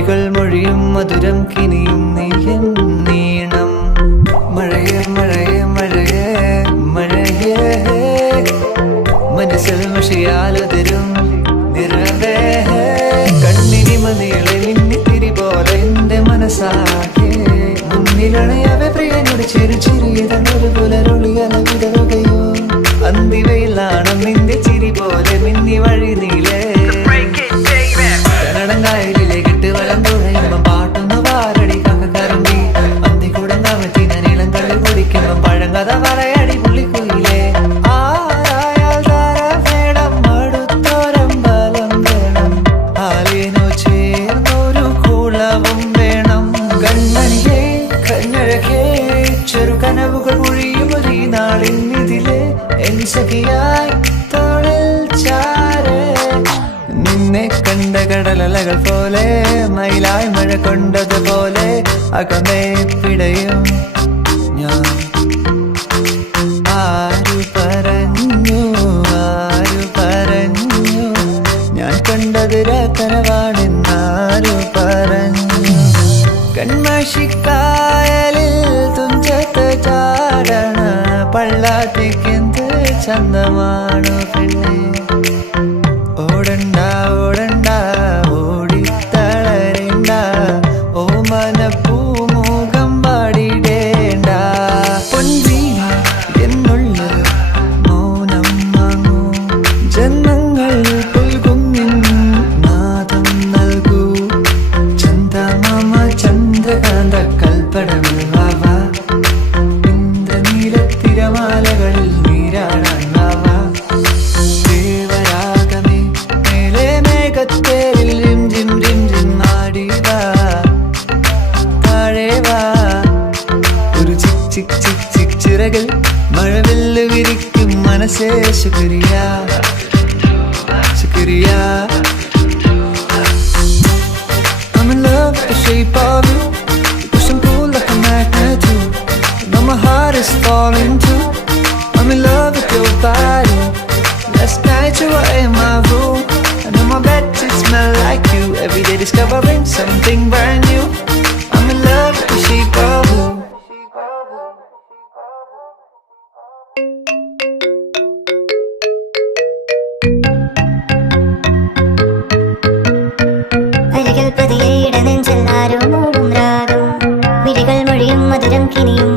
മിഴികൾ മൊഴിയും മധുരം കിനിയും നീയൻ നീണം. മഴയേ മഴയേ മഴയേ മഴയേ മനസ്സിൽ മഷിയാലുതിരും നിറവേ. കണ്ണിനി മതികളെ മിന്നിത്തിരി പോലെ എന്റെ മനസ്സാകെ മുന്നിലണയവെ പ്രിയനോട് ചെറു ചെറിയതൊരു പുലരൊളിയല വിടറുകയോ. അന്തിവയിലാണ് നിന്റെ ചിരി പോലെ മിന്നി വഴി നീലേ. കന്നടങ്കായലിലെ കെട്ട് വലം തുഴയുമ്പോ പാട്ടൊന്ന് പാരടി കക്കറമ്പി. അന്തി കൂടം കമറ്റിന നീളം കള്ളി കുടിക്കുമ്പോ പഴങ്കഥ പറയടി പുള്ളിക്കുയിലേ. ആരായാൽ താര വേണം അടുത്തോരം ബലം വേണം. ആലിനു ചേർന്നൊരു കുളവും വേണം. കണ്ണനിലേ കഞ്ഞഴകേ ചെറു കനവുകൾ ഒഴിയും ഒരു നാളിന്നിതിലെ എൻ സഖിയായി തോളിൽ ചാരേ. നിന്നെ കണ്ട കടലലകൾ പോലെ മയിലായി മഴ കൊണ്ടതുപോലെ അകമേ പിടയും ഞാൻ. ആരു പറഞ്ഞു ആരു പറഞ്ഞു ഞാൻ കണ്ടത് കനവാണെന്നാരു പറഞ്ഞു. കൺമഷിക്കായലിൽ തുഞ്ചത്ത് ചാടണ പള്ളാത്തിക്കെന്ത് ചന്തമാണു പെണ്ണെ. ഓടണ്ട ഓടണ്ട ഓടിത്തളരണ്ട ഓമനപ്പൂമുഖം പാടിടേണ്ട. പൊൻവീണ എന്നുള്ള മൗനം വാങ്ങൂ ജന്മങ്ങൾ പുൽകുന്നിൻ നാദം നൽകൂ. ചന്ദമാമ ചന്ദ്രകാന്ത കൽപ്പടമിൽ വാവ ഇന്ദ്രനീലത്തിരമാലകളിൽ നീരാടാൻ വാവ. ദേവരാഗമേ മേലെ മേഘത്തേരിൽ റിം ജിം റിം ജിം ആടി വാ. താഴെ വാ ഒരു ചിക് ചിക് ചിക് ചിക് ചിറകിൽ മഴവില്ല് വിരിക്കും മനസ്സേ. ശുക്രിയ ശുക്രിയ. I'm in love with the shape of you. You push and pull like a magnet too. Now my heart is falling too. I'm in love with your body. Last night you were in my room, and on my bed it smelled like you. Every day discovering something brand new. I'm in love with the shape of you. അരികിൽ പ്രതിയുടെ നെഞ്ചെല്ലാരും മൂടും രാഗം. മിഴികൾ മൊഴിയും മധുരം കിനിയും